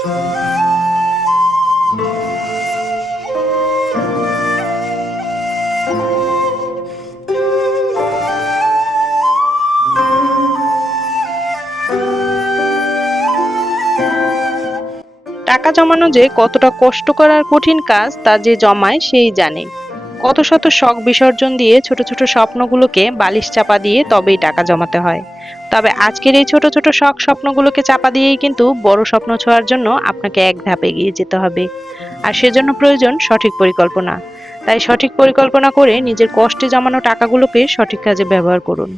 টাকা জমানো যে কতটা কষ্টকর আর কঠিন কাজ তা যে জমায় সেই জানে। কত শত শখ বিসর্জন দিয়ে ছোট ছোট স্বপ্নগুলোকে বালিশ চাপা দিয়ে তবেই টাকা জমাতে হয়। তবে আজকের এই ছোট ছোট শখ স্বপ্নগুলোকে চাপা দিয়েই কিন্তু বড় স্বপ্ন ছোঁয়ার জন্য আপনাকে এক ধাপ এগিয়ে যেতে হবে। আর সেজন্য প্রয়োজন সঠিক পরিকল্পনা। তাই সঠিক পরিকল্পনা করে নিজের কষ্টে জমানো টাকাগুলোকে সঠিক কাজে ব্যবহার করুন।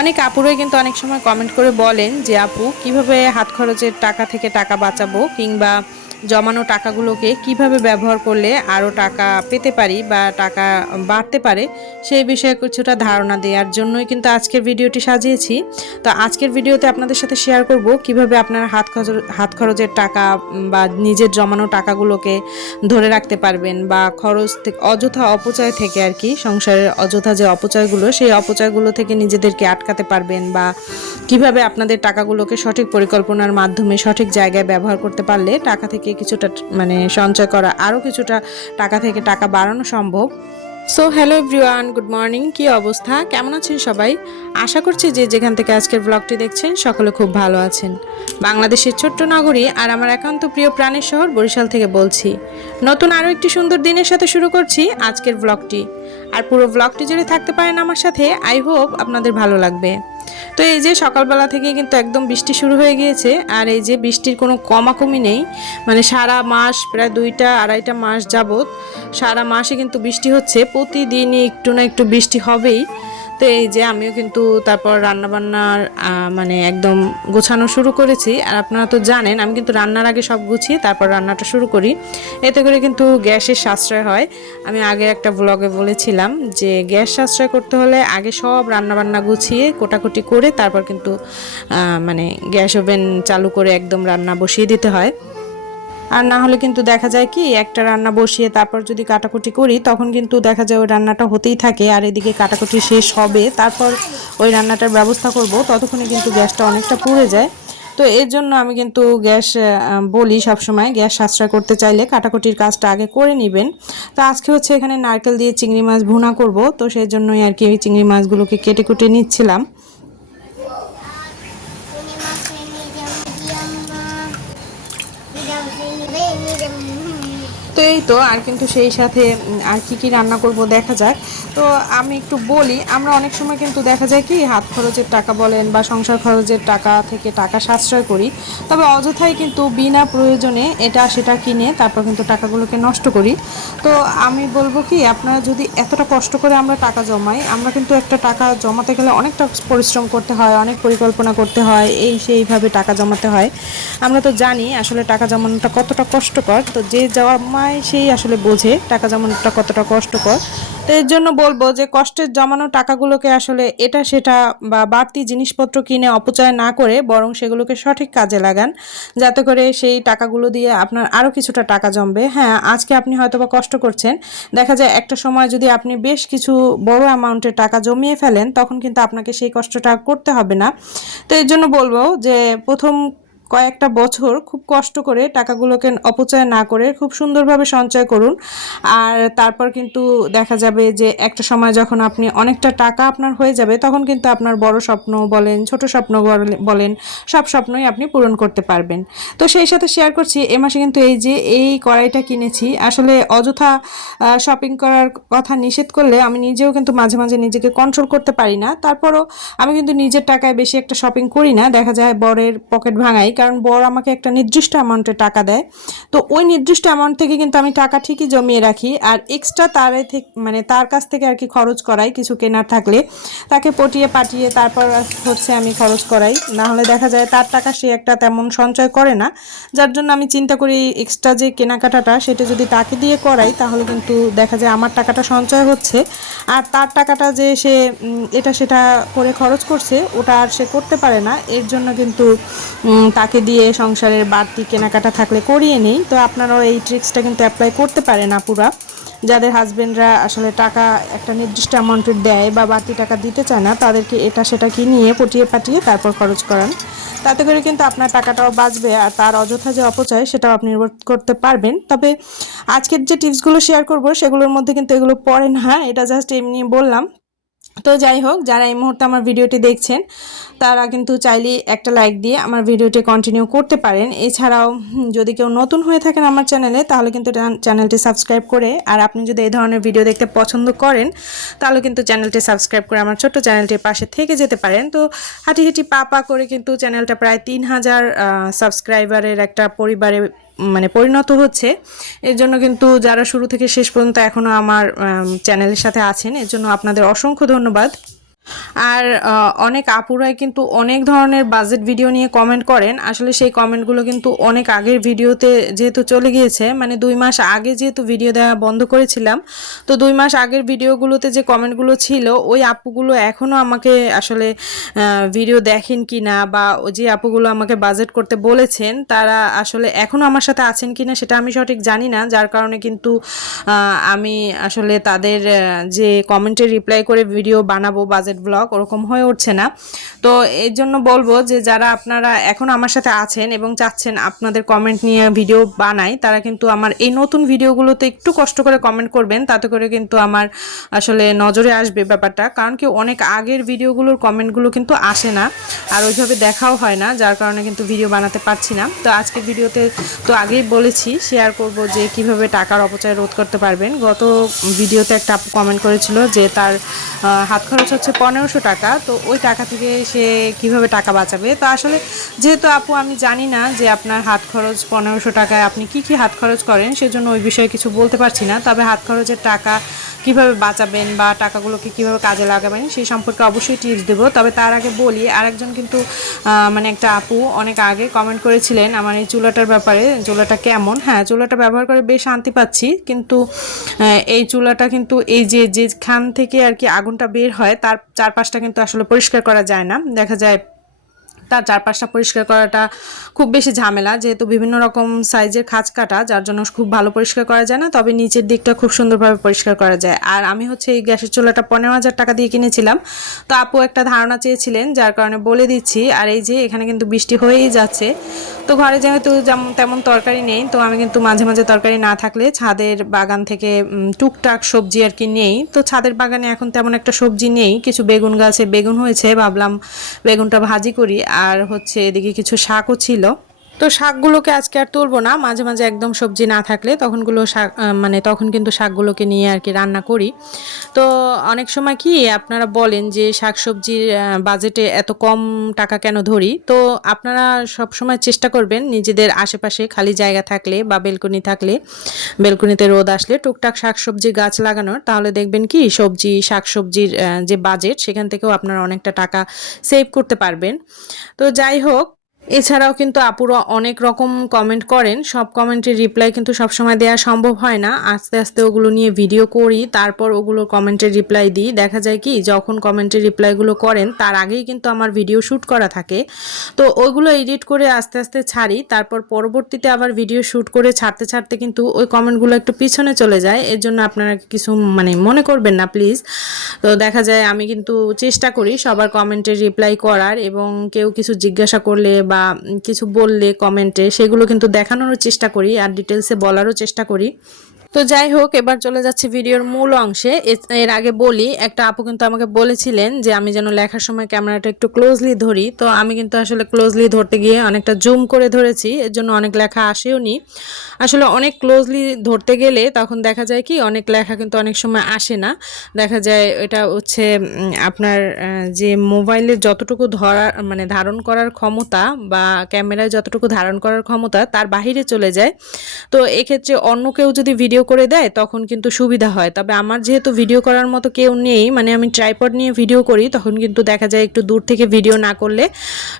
অনেক আপুরাই কিন্তু অনেক সময় কমেন্ট করে বলেন যে আপু কিভাবে হাত খরচের টাকা থেকে টাকা বাঁচাবো, কিংবা জমানো টাকাগুলোকে কিভাবে ব্যবহার করলে আরও টাকা পেতে পারি বা টাকা বাড়তে পারে, সেই বিষয়ে কিছুটা ধারণা দেওয়ার জন্যই কিন্তু আজকের ভিডিওটি সাজিয়েছি। তো আজকের ভিডিওতে আপনাদের সাথে শেয়ার করব কিভাবে আপনার হাত খরচের টাকা বা নিজের জমানো টাকাগুলোকে ধরে রাখতে পারবেন, বা খরচ থেকে অযথা অপচয় থেকে আর কি, সংসারের অযথা যে অপচয়গুলো সেই অপচয়গুলো থেকে নিজেদেরকে আটকাতে পারবেন, বা কিভাবে আপনাদের টাকাগুলোকে সঠিক পরিকল্পনার মাধ্যমে সঠিক জায়গায় ব্যবহার করতে পারলে টাকা থেকে কিছুটা সঞ্চয় করা, আরও কিছুটা টাকা থেকে টাকা বাড়ানো সম্ভব। So hello everyone, good morning. কি অবস্থা, কেমন আছেন সবাই? আশা করছি যে যেখান থেকে আজকের ব্লগটি দেখছেন সকলে খুব ভালো আছেন। বাংলাদেশের ছোট্ট নগরী আর আমার একান্ত প্রিয় প্রাণের শহর বরিশাল থেকে বলছি। নতুন আরও একটি সুন্দর দিনের সাথে শুরু করছি আজকের ব্লগটি। আর পুরো ব্লগটি যদি থাকতে পারেন আমার সাথে, আই হোপ আপনাদের ভালো লাগবে। তো এই যে সকালবেলা থেকে কিন্তু একদম বৃষ্টি শুরু হয়ে গিয়েছে, আর এই যে বৃষ্টির কোনো কমাকমি নেই। সারা মাস, প্রায় 2-2.5 মাস যাবত সারা মাসে কিন্তু বৃষ্টি হচ্ছে, প্রতিদিনই একটু না একটু বৃষ্টি হবেই। তো এই যে আমিও কিন্তু তারপর রান্নাবান্নার একদম গোছানো শুরু করেছি। আর আপনারা তো জানেন আমি কিন্তু রান্নার আগে সব গুছিয়ে তারপর রান্নাটা শুরু করি, এতে করে কিন্তু গ্যাসের সাশ্রয় হয়। আমি আগে একটা ব্লগে বলেছিলাম যে গ্যাস সাশ্রয় করতে হলে আগে সব রান্নাবান্না গুছিয়ে কোটাকুটি করে তারপর কিন্তু গ্যাস ওভেন চালু করে একদম রান্না বসিয়ে দিতে হয়। আর না হলে কিন্তু দেখা যায় কি, একটা রান্না বসিয়ে তারপর যদি কাটাকুটি করি তখন কিন্তু দেখা যায় ওই রান্নাটা হতেই থাকে, আর এদিকে কাটাকুটি শেষ হবে তারপর ওই রান্নাটার ব্যবস্থা করব, ততক্ষণে কিন্তু গ্যাসটা অনেকটা পুড়ে যায়। তো এর জন্য আমি কিন্তু গ্যাস বলি সবসময়, গ্যাস সাশ্রয় করতে চাইলে কাটাকুটির কাজটা আগে করে নেবেন। তো আজকে হচ্ছে এখানে নারকেল দিয়ে চিংড়ি মাছ ভুনা করব, তো সেই জন্যই আর কি চিংড়ি মাছগুলোকে কেটে কুটে নিচ্ছিলাম। তো এই তো, আর কিন্তু সেই সাথে আর কি রান্না করব দেখা যাক। তো আমি একটু বলি, আমরা অনেক সময় কিন্তু দেখা যায় কি হাত খরচের টাকা বলেন বা সংসার খরচের টাকা থেকে টাকা সাশ্রয় করি, তবে অযথাই কিন্তু বিনা প্রয়োজনে এটা সেটা কিনে তারপর কিন্তু টাকাগুলোকে নষ্ট করি। তো আমি বলবো কি, আপনারা যদি এতটা কষ্ট করে আমরা টাকা জমাই, আমরা কিন্তু একটা টাকা জমাতে গেলে অনেকটা পরিশ্রম করতে হয়, অনেক পরিকল্পনা করতে হয়, এই সেইভাবে টাকা জমাতে হয়। আমরা তো জানি আসলে টাকা জমানোটা কতটা কষ্টকর, তো যে জমায় সেই আসলে বোঝে টাকা জমানোটা কতটা কষ্টকর। তো এর জন্য বলবো যে কষ্টের জমানো টাকাগুলোকে আসলে এটা সেটা বা বাড়তি জিনিসপত্র কিনে অপচয় না করে বরং সেগুলোকে সঠিক কাজে লাগান, যাতে করে সেই টাকাগুলো দিয়ে আপনার আরও কিছুটা টাকা জমবে। হ্যাঁ, আজকে আপনি হয়তো বা কষ্ট করছেন, দেখা যায় একটা সময় যদি আপনি বেশ কিছু বড় অ্যামাউন্টের টাকা জমিয়ে ফেলেন তখন কিন্তু আপনাকে সেই কষ্টটা করতে হবে না। তো এর জন্য বলবো যে প্রথম কয়েকটা বছর খুব কষ্ট করে টাকাগুলোকে অপচয় না করে খুব সুন্দরভাবে সঞ্চয় করুন। আর তারপর কিন্তু দেখা যাবে যে একটা সময় যখন আপনি অনেকটা টাকা আপনার হয়ে যাবে তখন কিন্তু আপনার বড় স্বপ্ন বলেন, ছোট স্বপ্ন বলেন, সব স্বপ্নই আপনি পূরণ করতে পারবেন। তো সেই সাথে শেয়ার করছি, এ মাসে কিন্তু এই যে এই কড়াইটা কিনেছি, আসলে অযথা শপিং করার কথা নিষেধ করলে আমি নিজেও কিন্তু মাঝে মাঝে নিজেকে কন্ট্রোল করতে পারি না। তারপরও আমি কিন্তু নিজের টাকায় বেশি একটা শপিং করি না, দেখা যায় বরের পকেট ভাঙাই, কারণ বর আমাকে একটা নির্দিষ্ট অ্যামাউন্টের টাকা দেয়। তো ওই নির্দিষ্ট অ্যামাউন্ট থেকে কিন্তু আমি টাকা ঠিকই জমিয়ে রাখি, আর এক্সট্রা তার কাছ থেকে আর কি খরচ করাই, কিছু কেনার থাকলে তাকে পটিয়ে পাঠিয়ে তারপর হচ্ছে আমি খরচ করাই। না হলে দেখা যায় তার টাকা সে একটা তেমন সঞ্চয় করে না, যার জন্য আমি চিন্তা করি এক্সট্রা যে কেনাকাটাটা সেটা যদি তাকে দিয়ে করাই তাহলে কিন্তু দেখা যায় আমার টাকাটা সঞ্চয় হচ্ছে, আর তার টাকাটা যে সে এটা সেটা করে খরচ করছে ওটা আর সে করতে পারে না। এর জন্য কিন্তু তাকে দিয়ে সংসারের বাড়তি কেনাকাটা থাকলে করিয়ে নেই। তো আপনারাও এই ট্রিক্সটা কিন্তু অ্যাপ্লাই করতে পারেন আপুরা। যাদের হাজবেন্ডরা আসলে টাকা একটা নির্দিষ্ট অ্যামাউন্টের দেয় বা বাড়তি টাকা দিতে চায় না, তাদেরকে এটা সেটা কিনিয়ে পটিয়ে পাঠিয়ে তারপর খরচ করান। তাতে করে কিন্তু আপনার টাকাটাও বাঁচবে আর তার অযথা যে অপচয় সেটাও আপনি রোধ করতে পারবেন। তবে আজকের যে টিপসগুলো শেয়ার করব সেগুলোর মধ্যে কিন্তু এগুলো পড়ে না, এটা জাস্ট এমনি বললাম। তো যাই হোক, যারা এই মুহূর্তে আমার ভিডিওটি দেখছেন তারা কিন্তু চাইলে একটা লাইক দিয়ে আমার ভিডিওটি কন্টিনিউ করতে পারেন। এছাড়াও যদি কেউ নতুন হয়ে থাকেন আমার চ্যানেলে, তাহলে কিন্তু চ্যানেলটি সাবস্ক্রাইব করে, আর আপনি যদি এই ধরনের ভিডিও দেখতে পছন্দ করেন তাহলে কিন্তু চ্যানেলটি সাবস্ক্রাইব করে আমার ছোট্ট চ্যানেলটির পাশে থেকে যেতে পারেন। তো হাঁটি হাঁটি পা পা করে কিন্তু চ্যানেলটা প্রায় 3000 সাবস্ক্রাইবারের একটা পরিবারে মানে পরিণত হচ্ছে। এর জন্য কিন্তু যারা শুরু থেকে শেষ পর্যন্ত এখনও আমার চ্যানেলের সাথে আছেন, এর জন্য আপনাদের অসংখ্য ধন্যবাদ। আর অনেক আপুরাই কিন্তু অনেক ধরনের বাজেট ভিডিও নিয়ে কমেন্ট করেন। আসলে সেই কমেন্টগুলো কিন্তু অনেক আগের ভিডিওতে যেহেতু চলে গিয়েছে, মানে 2 মাস আগে যেহেতু ভিডিও দেওয়া বন্ধ করেছিলাম, তো 2 মাস আগের ভিডিওগুলোতে যে কমেন্টগুলো ছিল ওই আপুগুলো এখনও আমাকে আসলে ভিডিও দেখেন কি না, বা যে আপুগুলো আমাকে বাজেট করতে বলেছেন তারা আসলে এখনও আমার সাথে আছেন কি না সেটা আমি সঠিক জানি না। যার কারণে কিন্তু আমি আসলে তাদের যে কমেন্টে রিপ্লাই করে ভিডিও বানাবো বাজেট ব্লগ ওরকম হয়ে উঠছে না। তো এর জন্য বলবো যে যারা আপনারা এখন আমার সাথে আছেন এবং চাচ্ছেন আপনাদের কমেন্ট নিয়ে ভিডিও বানাই, তারা কিন্তু আমার এই নতুন ভিডিওগুলোতে একটু কষ্ট করে কমেন্ট করবেন, তাতে করে কিন্তু আমার আসলে নজরে আসবে ব্যাপারটা। কারণ কি অনেক আগের ভিডিওগুলোর কমেন্টগুলো কিন্তু আসে না আর ওইভাবে দেখাও হয় না, যার কারণে কিন্তু ভিডিও বানাতে পারছি না। তো আজকের ভিডিওতে তো আগেই বলেছি শেয়ার করব যে কিভাবে টাকার অপচয় রোধ করতে পারবেন। গত ভিডিওতে একটা আপু কমেন্ট করেছিল যে তার হাত খরচ হচ্ছে 1500 টাকা, তো ওই টাকা থেকে সে কিভাবে টাকা বাঁচাবে। তো আসলে যেহেতু আপু আমি জানি না যে আপনার হাত খরচ 1500 টাকায় আপনি কি কি হাত খরচ করেন, সেজন্য ওই বিষয়ে কিছু বলতে পারছি না। তবে হাত খরচের টাকা কিভাবে বাঁচাবেন বা টাকাগুলোকে কিভাবে কাজে লাগাবেন সেই সম্পর্কে অবশ্যই টিপস দেবো। তবে তার আগে বলি, আরেকজন কিন্তু মানে একটা আপু অনেক আগে কমেন্ট করেছিলেন আমার এই চুলাটার ব্যাপারে, চুলাটা কেমন। হ্যাঁ, চুলাটা ব্যবহার করে বেশ শান্তি পাচ্ছি, কিন্তু এই চুলাটা কিন্তু এই যেখান থেকে আর কি আগুনটা বের হয় তার চারপাশটা কিন্তু আসলে পরিষ্কার করা যায় না। দেখা যায় তার চারপাশটা পরিষ্কার করাটা খুব বেশি ঝামেলা, যেহেতু বিভিন্ন রকম সাইজের খাঁজ কাটা, যার জন্য খুব ভালো পরিষ্কার করা যায় না। তবে নিচের দিকটা খুব সুন্দরভাবে পরিষ্কার করা যায়। আর আমি হচ্ছে এই গ্যাসের চুলাটা 15,000 টাকা দিয়ে কিনেছিলাম। তো আপু একটা ধারণা চেয়েছিলেন, যার কারণে বলে দিচ্ছি। আর এই যে এখানে কিন্তু বৃষ্টি হয়েই যাচ্ছে, তো ঘরে যেহেতু তেমন তরকারি নেই, তো আমি কিন্তু মাঝে মাঝে তরকারি না থাকলে ছাদের বাগান থেকে টুকটাক সবজি আর কি নেই। তো ছাদের বাগানে এখন তেমন একটা সবজি নেই, কিছু বেগুন গাছে বেগুন হয়েছে, ভাবলাম বেগুনটা ভাজি করি। আর হচ্ছে এদিকে কিছু শাকও ছিল, তো শাকগুলোকে আজকে আর তুলবো না। মাঝে মাঝে একদম সবজি না থাকলে তখনগুলো শাক মানে তখন কিন্তু শাকগুলোকে নিয়ে আর কি রান্না করি। তো অনেক সময় কি আপনারা বলেন যে শাকসবজির বাজেটে এত কম টাকা কেন ধরি। তো আপনারা সব সময় চেষ্টা করবেন নিজেদের আশেপাশে খালি জায়গা থাকলে বা বেলকনি থাকলে, বেলকনিতে রোদ আসলে টুকটাক শাকসবজি গাছ লাগানোর। তাহলে দেখবেন কি শাকসবজির যে বাজেট সেখান থেকেও আপনারা অনেকটা টাকা সেভ করতে পারবেন। তো যাই হোক, এছাড়াও কিন্তু আপুরা অনেক রকম কমেন্ট করেন, সব কমেন্টের রিপ্লাই কিন্তু সবসময় দেওয়া সম্ভব হয় না। আস্তে আস্তে ওগুলো নিয়ে ভিডিও করি, তারপর ওগুলো কমেন্টের রিপ্লাই দিই। দেখা যায় কি যখন কমেন্টের রিপ্লাইগুলো করেন তার আগেই কিন্তু আমার ভিডিও শ্যুট করা থাকে, তো ওইগুলো এডিট করে আস্তে আস্তে ছাড়ি। তারপর পরবর্তীতে আবার ভিডিও শ্যুট করে ছাড়তে ছাড়তে কিন্তু ওই কমেন্টগুলো একটু পিছনে চলে যায়। এর জন্য আপনারা কিছু মানে মনে করবেন না প্লিজ। তো দেখা যায় আমি কিন্তু চেষ্টা করি সবার কমেন্টের রিপ্লাই করার, এবং কেউ কিছু জিজ্ঞাসা করলে বা কিছু বললে কমেন্টে সেগুলো কিন্তু দেখানোরও চেষ্টা করি আর ডিটেলসে বলারও চেষ্টা করি। তো যাই হোক, এবার চলে যাচ্ছে ভিডিওর মূল অংশে। এর আগে বলি, একটা আপু কিন্তু আমাকে বলেছিলেন যে আমি যেন লেখার সময় ক্যামেরাটা একটু ক্লোজলি ধরি। তো আমি কিন্তু আসলে ক্লোজলি ধরতে গিয়ে অনেকটা জুম করে ধরেছি, এর জন্য অনেক লেখা আসেও নি। আসলে অনেক ক্লোজলি ধরতে গেলে তখন দেখা যায় কি অনেক লেখা কিন্তু অনেক সময় আসে না। দেখা যায় এটা হচ্ছে আপনার যে মোবাইলের যতটুকু মানে ধারণ করার ক্ষমতা বা ক্যামেরায় যতটুকু ধারণ করার ক্ষমতা তার বাহিরে চলে যায়। তো এক্ষেত্রে অন্য কেউ যদি ভিডিও করে দেয় তখন কিন্তু সুবিধা হয়। তবে আমার যেহেতু ভিডিও করার মতো কেউ নেই, মানে আমি ট্রাইপড নিয়ে ভিডিও করি, তখন কিন্তু দেখা যায় একটু দূর থেকে ভিডিও না করলে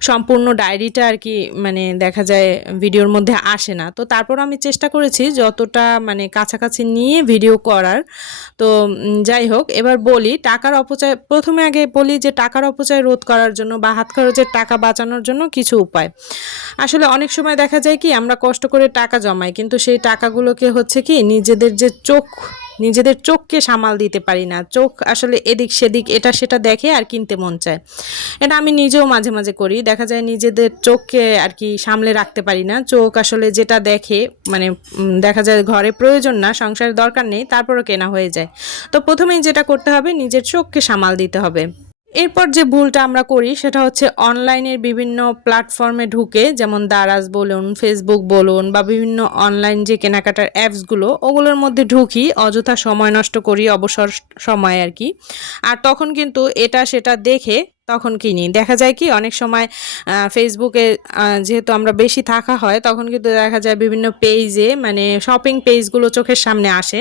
সম্পূর্ণ ডায়েরিটা আর কি মানে দেখা যায় ভিডিওর মধ্যে আসে না। তো তারপর আমি চেষ্টা করেছি যতটা মানে কাছাকাছি নিয়ে ভিডিও করার। তো যাই হোক, এবার বলি টাকার অপচয়। প্রথমে আগে বলি যে টাকার অপচয় রোধ করার জন্য বা হাত খরচের টাকা বাঁচানোর জন্য কিছু উপায়। আসলে অনেক সময় দেখা যায় কি আমরা কষ্ট করে টাকা জমাই, কিন্তু সেই টাকাগুলোকে হচ্ছে কি নিজের নিজেদের চোখকে সামাল দিতে পারি না। চোখ আসলে এদিক সেদিক এটা সেটা দেখে আর কিনতে মন চায়। এটা আমি নিজেও মাঝে মাঝে করি। দেখা যায় নিজেদের চোখকে আর কি সামলে রাখতে পারি না। চোখ আসলে যেটা দেখে মানে দেখা যায় ঘরে প্রয়োজন না, সংসারের দরকার নেই, তারপরও কেনা হয়ে যায়। তো প্রথমেই যেটা করতে হবে, নিজের চোখকে সামাল দিতে হবে। এরপর যে ভুলটা আমরা করি সেটা হচ্ছে অনলাইনের বিভিন্ন প্ল্যাটফর্মে ঢুকে, যেমন দারাজ বলুন, ফেসবুক বলুন, বা বিভিন্ন অনলাইন যে কেনাকাটার অ্যাপসগুলো, ওগুলোর মধ্যে ঢুকি, অযথা সময় নষ্ট করি, অবসর সময় আর কি। আর তখন কিন্তু এটা সেটা দেখে তখন কিনি। দেখা যায় কি অনেক সময় ফেসবুকে যেহেতু আমরা বেশি থাকা হয়, তখন কিন্তু দেখা যায় বিভিন্ন পেজে মানে শপিং পেজগুলো চোখের সামনে আসে,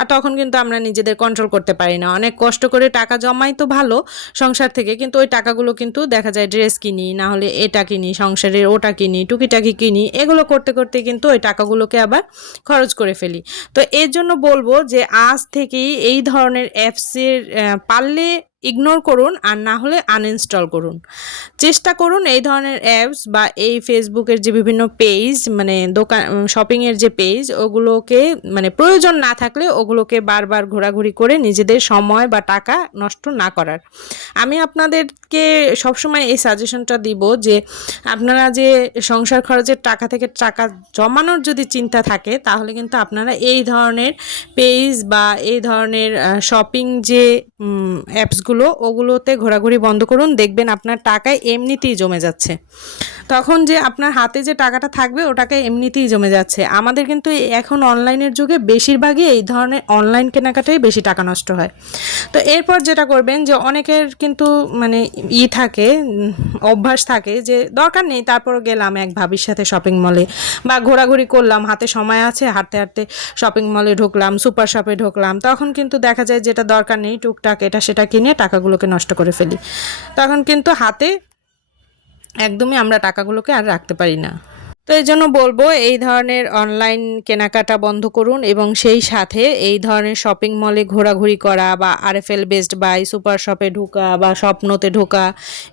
আর তখন কিন্তু আমরা নিজেদের কন্ট্রোল করতে পারি না। অনেক কষ্ট করে টাকা জমাই তো ভালো সংসার থেকে, কিন্তু ওই টাকাগুলো কিন্তু দেখা যায় ড্রেস কিনি, না হলে এটা কিনি, সংসারের ওটা কিনি, টুকিটাকি কিনি, এগুলো করতে করতে কিন্তু ওই টাকাগুলোকে আবার খরচ করে ফেলি। তো এর জন্য বলবো যে আজ থেকেই এই ধরনের অ্যাপসের পারলে ইগনোর করুন, আর না হলে আনইনস্টল করুন। চেষ্টা করুন এই ধরনের অ্যাপস বা এই ফেসবুকের যে বিভিন্ন পেজ মানে দোকান শপিংয়ের যে পেজ, ওগুলোকে মানে প্রয়োজন না থাকলে ওগুলোকে বারবার ঘোরাঘুরি করে নিজেদের সময় বা টাকা নষ্ট না করার। আমি আপনাদেরকে সবসময় এই সাজেশনটা দিব যে আপনারা যে সংসার খরচের টাকা থেকে টাকা জমানোর যদি চিন্তা থাকে, তাহলে কিন্তু আপনারা এই ধরনের পেজ বা এই ধরনের শপিং যে অ্যাপসগুলো, ওগুলোতে ঘোরাঘুরি বন্ধ করুন। দেখবেন আপনার টাকায় এমনিতেই জমে যাচ্ছে। তখন যে আপনার হাতে যে টাকাটা থাকবে ওটাকে এমনিতেই জমে যাচ্ছে। আমাদের কিন্তু এখন অনলাইনের যুগে বেশিরভাগই এই ধরনের অনলাইন কেনাকাটাই বেশি টাকা নষ্ট হয়। তো এরপর যেটা করবেন যে অনেকের কিন্তু মানে থাকে অভ্যাস থাকে যে দরকার নেই, তারপরও গেলাম এক ভাবির সাথে শপিং মলে বা ঘোরাঘুরি করলাম, হাতে সময় আছে, হাঁটতে হাঁটতে শপিং মলে ঢুকলাম, সুপার শপে ঢুকলাম, তখন কিন্তু দেখা যায় যেটা দরকার নেই টুকটাক এটা সেটা কিনে টাকাগুলোকে নষ্ট করে ফেলি। তখন কিন্তু হাতে একদমই আমরা টাকাগুলোকে আর রাখতে পারি না। তো এই জন্য বলবো এই ধরনের অনলাইন কেনাকাটা বন্ধ করুন, এবং সেই সাথে এই ধরনের শপিং মলে ঘোরাঘুরি করা বা আরএফএল বেস্ট বাই, সুপার শপে ঢোকা বা স্বপ্নতে ঢোকা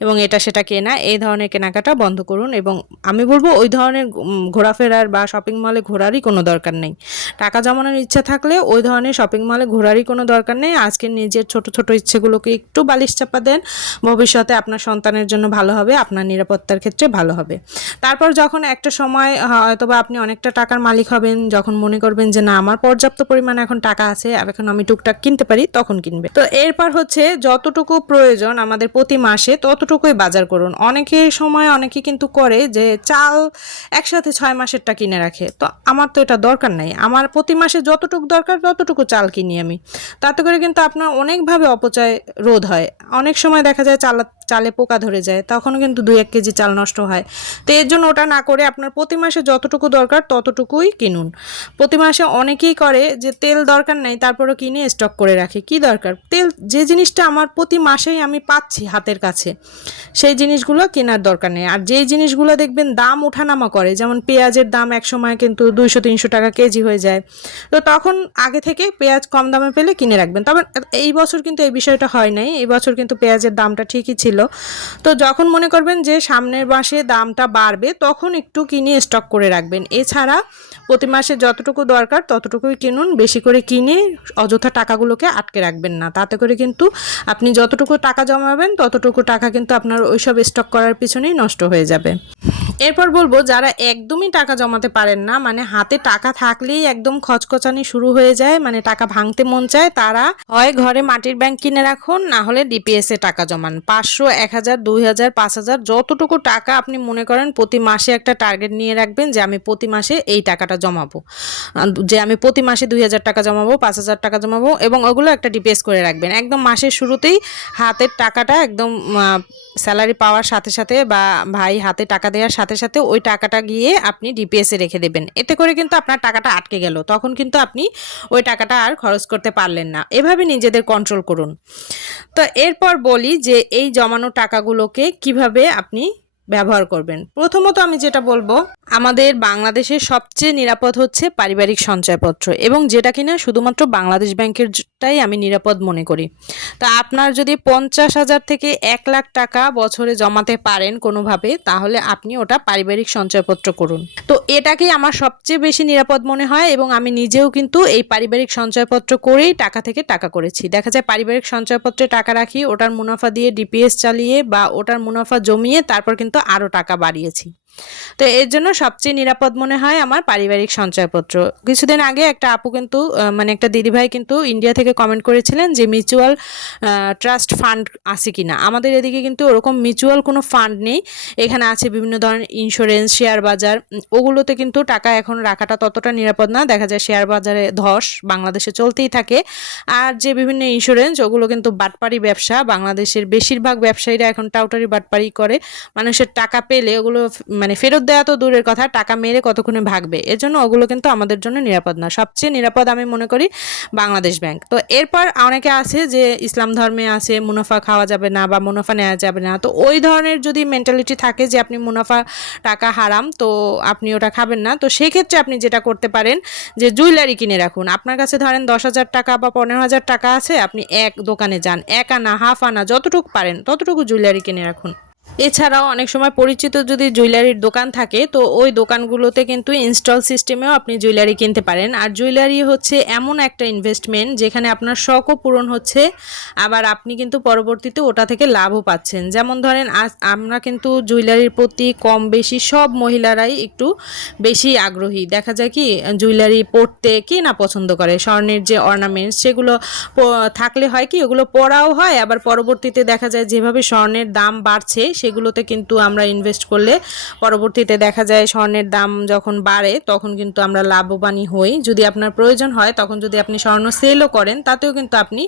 এবং এটা সেটা কেনা, এই ধরনের কেনাকাটা বন্ধ করুন। এবং আমি বলবো ওই ধরনের ঘোরাফেরার বা শপিং মলে ঘোরারই কোনো দরকার নেই। টাকা জমানোর ইচ্ছা থাকলে ওই ধরনের শপিং মলে ঘোরারই কোনো দরকার নেই। আজকে নিজের ছোট ছোট ইচ্ছেগুলোকে একটু বালিশ চাপা দেন, ভবিষ্যতে আপনার সন্তানের জন্য ভালো হবে, আপনার নিরাপত্তার ক্ষেত্রে ভালো হবে। তারপর যখন একটা সময় হয়তো বা আপনি অনেকটা টাকার মালিক হবেন, যখন মনে করবেন যে না আমার পর্যাপ্ত পরিমাণে এখন টাকা আছে আর এখন আমি টুকটাক কিনতে পারি, তখন কিনবে। তো এরপর হচ্ছে যতটুকু প্রয়োজন আমাদের প্রতি মাসে ততটুকুই বাজার করুন। অনেকে কিন্তু করে যে চাল একসাথে 6 মাসেরটা কিনে রাখে। তো আমার তো এটা দরকার নাই, আমার প্রতি মাসে যতটুকু দরকার ততটুকু চাল কিনি আমি। তাতে করে কিন্তু আপনার অনেকভাবে অপচয় রোধ হয়। অনেক সময় দেখা যায় চালে পোকা ধরে যায়, তখনও কিন্তু 2-1 কেজি চাল নষ্ট হয়। তো এর জন্য ওটা না করে আপনার প্রতি মাসে যতটুকু দরকার ততটুকুই কিনুন। প্রতি মাসে অনেকেই করে যে তেল দরকার নাই তারপরও কিনে স্টক করে রাখে। কি দরকার? তেল যে জিনিসটা আমার প্রতি মাসেই আমি পাচ্ছি হাতের কাছে, সেই জিনিসগুলো কেনার দরকার নেই। আর যেই জিনিসগুলো দেখবেন দাম ওঠানামা করে, যেমন পেঁয়াজের দাম এক সময় কিন্তু 200-300 টাকা কেজি হয়ে যায়, তো তখন আগে থেকে পেঁয়াজ কম দামে পেলে কিনে রাখবেন। তবে এই বছর কিন্তু এই বিষয়টা হয় নাই, এই বছর কিন্তু পেঁয়াজের দামটা ঠিকই ছিল। তো যখন মনে করবেন যে সামনের মাসে দামটা বাড়বে, তখন একটু কিনে স্টক করে রাখবেন। এছাড়া প্রতি মাসে যতটুকু দরকার ততটুকুই কিনুন, বেশি করে কিনে অযথা টাকাগুলোকে আটকে রাখবেন না। তাতে করে কিন্তু আপনি যতটুকু টাকা জমাবেন ততটুকু টাকা কিন্তু আপনার ওইসব স্টক করার পিছনেই নষ্ট হয়ে যাবে। এরপর বলবো যারা একদমই টাকা জমাতে পারেন না, মানে হাতে টাকা থাকলেই একদম খচখচানি শুরু হয়ে যায়, মানে টাকা ভাঙতে মন চায়, তারা হয় ঘরে মাটির ব্যাংক কিনে রাখুন, না হলে ডিপিএস এ টাকা জমান। 500, 1000, 2000, 5000 যতটুকু টাকা আপনি মনে করেন, প্রতি মাসে একটা টার্গেট নিয়ে রাখবেন যে আমি প্রতি মাসে এই টাকাটা জমাবো, যে আমি প্রতি মাসে 2000 টাকা জমাবো, 5000 টাকা জমাবো, এবং ওগুলো একটা ডিপিএস করে রাখবেন। একদম মাসের শুরুতেই হাতের টাকাটা একদম স্যালারি পাওয়ার সাথে সাথে বা ভাই হাতে টাকা দেওয়ার সাথে সাথে ওই টাকাটা গিয়ে আপনি ডিপিএসে রেখে দেবেন। এতে করে কিন্তু আপনার টাকাটা আটকে গেল, তখন কিন্তু আপনি ওই টাকাটা আর খরচ করতে পারলেন না। এভাবে নিজেদের কন্ট্রোল করুন। তো এরপর বলি যে এই জমানো টাকাগুলোকে কিভাবে আপনি ব্যবহার করবেন। প্রথমত আমি যেটা বলবো, আমাদের বাংলাদেশের সবচেয়ে নিরাপদ হচ্ছে পারিবারিক সঞ্চয়পত্র, এবং যেটা কিনা শুধুমাত্র বাংলাদেশ ব্যাংকেরটাই আমি নিরাপদ মনে করি। তা আপনার যদি 50,000 থেকে 1,00,000 টাকা বছরে জমাতে পারেন কোনোভাবে, তাহলে আপনি ওটা পারিবারিক সঞ্চয়পত্র করুন। তো এটাকেই আমার সবচেয়ে বেশি নিরাপদ মনে হয়, এবং আমি নিজেও কিন্তু এই পারিবারিক সঞ্চয়পত্র করেই টাকা থেকে টাকা করেছি। দেখা যায় পারিবারিক সঞ্চয়পত্রে টাকা রাখি, ওটার মুনাফা দিয়ে ডিপিএস চালিয়ে বা ওটার মুনাফা জমিয়ে তারপর কিন্তু আরও টাকা বাড়িয়েছি। তো এর জন্য সবচেয়ে নিরাপদ মনে হয় আমার পারিবারিক সঞ্চয়পত্র। কিছুদিন আগে একটা আপু কিন্তু মানে একটা দিদিভাই কিন্তু ইন্ডিয়া থেকে কমেন্ট করেছিলেন যে মিউচুয়াল ট্রাস্ট ফান্ড আছে কিনা। আমাদের এদিকে কিন্তু ওরকম মিউচুয়াল কোনো ফান্ড নেই। এখানে আছে বিভিন্ন ধরনের ইন্স্যুরেন্স, শেয়ার বাজার, ওগুলোতে কিন্তু টাকা এখন রাখাটা ততটা নিরাপদ না। দেখা যায় শেয়ার বাজারে ধস বাংলাদেশে চলতেই থাকে। আর যে বিভিন্ন ইন্স্যুরেন্স, ওগুলো কিন্তু বাটপারি ব্যবসা। বাংলাদেশের বেশিরভাগ ব্যবসায়ীরা এখন টাউটারি বাটপারি করে। মানুষের টাকা পেলে ওগুলো মানে ফেরত দেওয়া তো দূরের কথা, টাকা মেরে কতক্ষণে ভাগবে। এর জন্য ওগুলো কিন্তু আমাদের জন্য নিরাপদ না। সবচেয়ে নিরাপদ আমি মনে করি বাংলাদেশ ব্যাংক। তো এরপর অনেকে আছে যে ইসলাম ধর্মে আছে মুনাফা খাওয়া যাবে না বা মুনাফা নেওয়া যাবে না। তো ওই ধরনের যদি মেন্টালিটি থাকে যে আপনি মুনাফা টাকা হারাম, তো আপনি ওটা খাবেন না, তো সেক্ষেত্রে আপনি যেটা করতে পারেন যে জুয়েলারি কিনে রাখুন। আপনার কাছে ধরেন 10,000 টাকা বা 15,000 টাকা আছে, আপনি এক দোকানে যান, 1 আনা, হাফ আনা, যতটুকু পারেন ততটুকু জুয়েলারি কিনে রাখুন। এছাড়াও অনেক সময় পরিচিত যদি জুয়েলারির দোকান থাকে, তো ওই দোকানগুলোতে কিন্তু ইনস্টল সিস্টেমেও আপনি জুয়েলারি কিনতে পারেন। আর জুয়েলারি হচ্ছে এমন একটা ইনভেস্টমেন্ট যেখানে আপনার শখও পূরণ হচ্ছে, আবার আপনি কিন্তু পরবর্তীতে ওটা থেকে লাভও পাচ্ছেন। যেমন ধরেন আজ আমরা কিন্তু জুয়েলারির প্রতি কম বেশি সব মহিলারাই একটু বেশি আগ্রহী। দেখা যায় কি জুয়েলারি পরতে কে না পছন্দ করে, স্বর্ণের যে অর্নামেন্টস সেগুলো থাকলে হয় কি ওগুলো পরাও হয়, আবার পরবর্তীতে দেখা যায় যেভাবে স্বর্ণের দাম বাড়ছে সেগুলোতে কিন্তু আমরা ইনভেস্ট করলে পরবর্তীতে দেখা যায় স্বর্ণের দাম যখন বাড়ে তখন কিন্তু আমরা লাভবানই হই। যদি আপনার প্রয়োজন হয় তখন যদি আপনি স্বর্ণ সেলও করেন তাতেও কিন্তু আপনি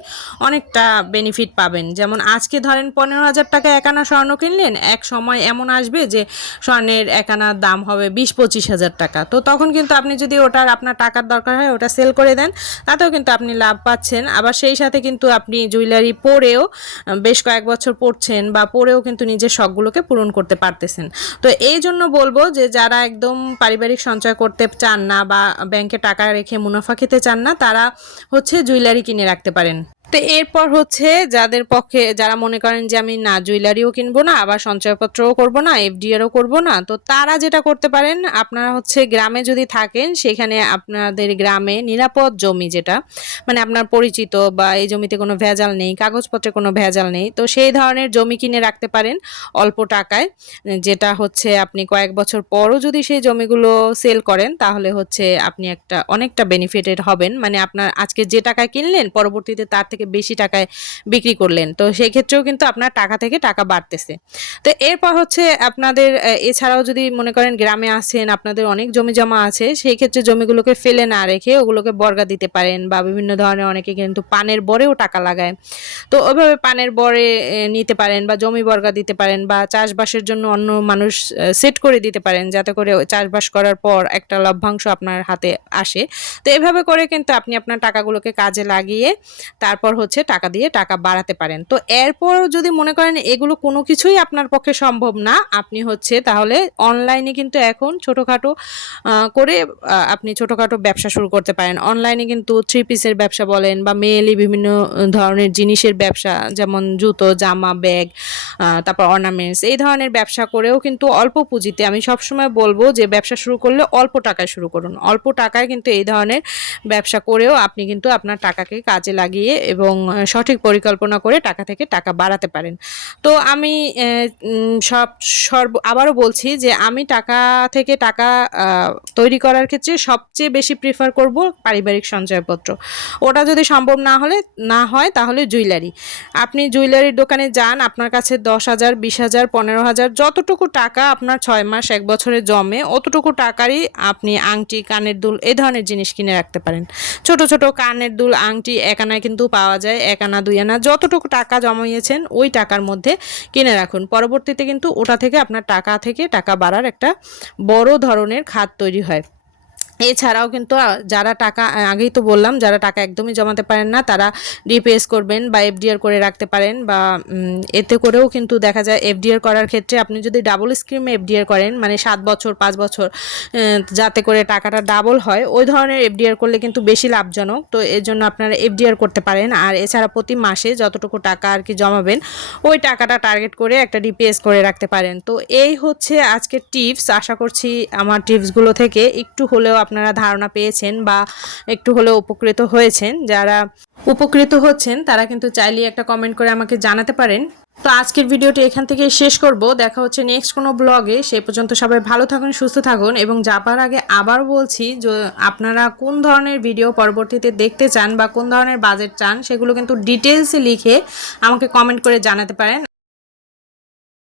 অনেকটা বেনিফিট পাবেন। যেমন আজকে ধরেন 15,000 টাকা এক আনা স্বর্ণ কিনলেন, এক সময় এমন আসবে যে স্বর্ণের এক আনার দাম হবে 20-25,000 টাকা। তো তখন কিন্তু আপনি যদি ওটার আপনার টাকার দরকার হয় ওটা সেল করে দেন, তাতেও কিন্তু আপনি লাভ পাচ্ছেন। আবার সেই সাথে কিন্তু আপনি জুয়েলারি পরেও বেশ কয়েক বছর পরছেন বা পরেও কিন্তু নিজের শখগুলোকে পূরণ করতে পারতেছেন। তো এই জন্য বলবো যে যারা একদম পারিবারিক সঞ্চয় করতে চান না বা ব্যাংকে টাকা রেখে মুনাফা খেতে চান না, তারা হচ্ছে জুয়েলারি কিনে রাখতে পারেন। তো এরপর হচ্ছে যাদের পক্ষে যারা মনে করেন যে আমি না জুয়েলারিও কিনবো না, আবার সঞ্চয়পত্রও করবো না, এফডিআরও করবো না, তো তারা যেটা করতে পারেন, আপনারা হচ্ছে গ্রামে যদি থাকেন সেখানে আপনাদের গ্রামে নিরাপদ জমি যেটা মানে আপনার পরিচিত বা এই জমিতে কোনো ভেজাল নেই, কাগজপত্রে কোনো ভেজাল নেই, তো সেই ধরনের জমি কিনে রাখতে পারেন অল্প টাকায়। যেটা হচ্ছে আপনি কয়েক বছর পরও যদি সেই জমিগুলো সেল করেন তাহলে হচ্ছে আপনি অনেকটা বেনিফিটেড হবেন। মানে আপনার আজকে যে টাকায় কিনলেন পরবর্তীতে তার থেকে বেশি টাকায় বিক্রি করলেন, তো সেই ক্ষেত্রেও কিন্তু আপনার টাকা থেকে টাকা বাড়তেছে। তো এরপর হচ্ছে আপনাদের এছাড়াও যদি মনে করেন গ্রামে আছেন, আপনাদের অনেক জমি জমা আছে, সেই ক্ষেত্রে জমিগুলোকে ফেলে না রেখে ওগুলোকে বর্গা দিতে পারেন, বা বিভিন্ন ধরনের অনেকে কিন্তু পানের বরেও টাকা লাগায়, তো ওইভাবে পানের বরে নিতে পারেন বা জমি বর্গা দিতে পারেন, বা চাষবাসের জন্য অন্য মানুষ সেট করে দিতে পারেন যাতে করে চাষবাস করার পর একটা লভ্যাংশ আপনার হাতে আসে। তো এভাবে করে কিন্তু আপনি আপনার টাকাগুলোকে কাজে লাগিয়ে তারপর হচ্ছে টাকা দিয়ে টাকা বাড়াতে পারেন। তো এরপর যদি মনে করেন এগুলো কোনো কিছুই আপনার পক্ষে সম্ভব না, আপনি হচ্ছে তাহলে অনলাইনে কিন্তু এখন ছোটোখাটো করে আপনি ছোটোখাটো ব্যবসা শুরু করতে পারেন। অনলাইনে কিন্তু 3 পিসের ব্যবসা বলেন বা মেয়েলি বিভিন্ন ধরনের জিনিসের ব্যবসা, যেমন জুতো, জামা, ব্যাগ, তারপর অর্নামেন্টস, এই ধরনের ব্যবসা করেও কিন্তু অল্প পুঁজিতে, আমি সবসময় বলবো যে ব্যবসা শুরু করলে অল্প টাকায় শুরু করুন। অল্প টাকায় কিন্তু এই ধরনের ব্যবসা করেও আপনি কিন্তু আপনার টাকাকে কাজে লাগিয়ে এবং সঠিক পরিকল্পনা করে টাকা থেকে টাকা বাড়াতে পারেন। তো আমি আবারও বলছি যে আমি টাকা থেকে টাকা তৈরি করার ক্ষেত্রে সবচেয়ে বেশি প্রিফার করব পারিবারিক সঞ্চয়পত্র। ওটা যদি সম্ভব না হয় তাহলে জুয়েলারি। আপনি জুয়েলারির দোকানে যান, আপনার কাছে 10,000, 20,000, 15,000 যতটুকু টাকা আপনার 6 মাস 1 বছরে জমে, অতটুকু টাকারই আপনি আংটি, কানের দুল, এই ধরনের জিনিস কিনে রাখতে পারেন। ছোট ছোট কানের দুল, আংটি 1 আনায় কিন্তু পাওয়া যায়, 1 আনা 2 আনা, যতটুকু টাকা জমাইয়েছেন ওই টাকার মধ্যে কিনে রাখুন। পরবর্তীতে কিন্তু ওটা থেকে আপনার টাকা থেকে টাকা বাড়ার একটা বড় ধরনের খাত তৈরি হয়। এছাড়াও কিন্তু যারা টাকা আগেই তো বললাম, যারা টাকা একদমই জমাতে পারেন না তারা ডিপিএস করবেন বা এফডিআর করে রাখতে পারেন, বা এতে করেও কিন্তু দেখা যায় এফডিআর করার ক্ষেত্রে আপনি যদি ডাবল স্কিমে এফডিআর করেন, মানে 7 বছর 5 বছর, যাতে করে টাকাটা ডাবল হয়, ওই ধরনের এফডিআর করলে কিন্তু বেশি লাভজনক। তো এর জন্য আপনারা এফডিআর করতে পারেন। আর এছাড়া প্রতি মাসে যতটুকু টাকা আর কি জমাবেন, ওই টাকাটা টার্গেট করে একটা ডিপিএস করে রাখতে পারেন। তো এই হচ্ছে আজকের টিপস। আশা করছি আমার টিপসগুলো থেকে একটু হলেও আপনারা ধারণা পেয়েছেন বা একটু হলেও উপকৃত হয়েছেন। যারা উপকৃত হচ্ছেন তারা কিন্তু চাইলে একটা কমেন্ট করে আমাকে জানাতে পারেন। তো আজকের ভিডিওটি এখান থেকে শেষ করব। দেখা হচ্ছে নেক্সট কোনো ব্লগে। সে পর্যন্ত সবাই ভালো থাকুন, সুস্থ থাকুন, এবং যাবার আগে আবার বলছি যে আপনারা কোন ধরনের ভিডিও পরবর্তীতে দেখতে চান বা কোন ধরনের বাজেট চান, সেগুলো কিন্তু ডিটেলসে লিখে আমাকে কমেন্ট করে জানাতে পারেন।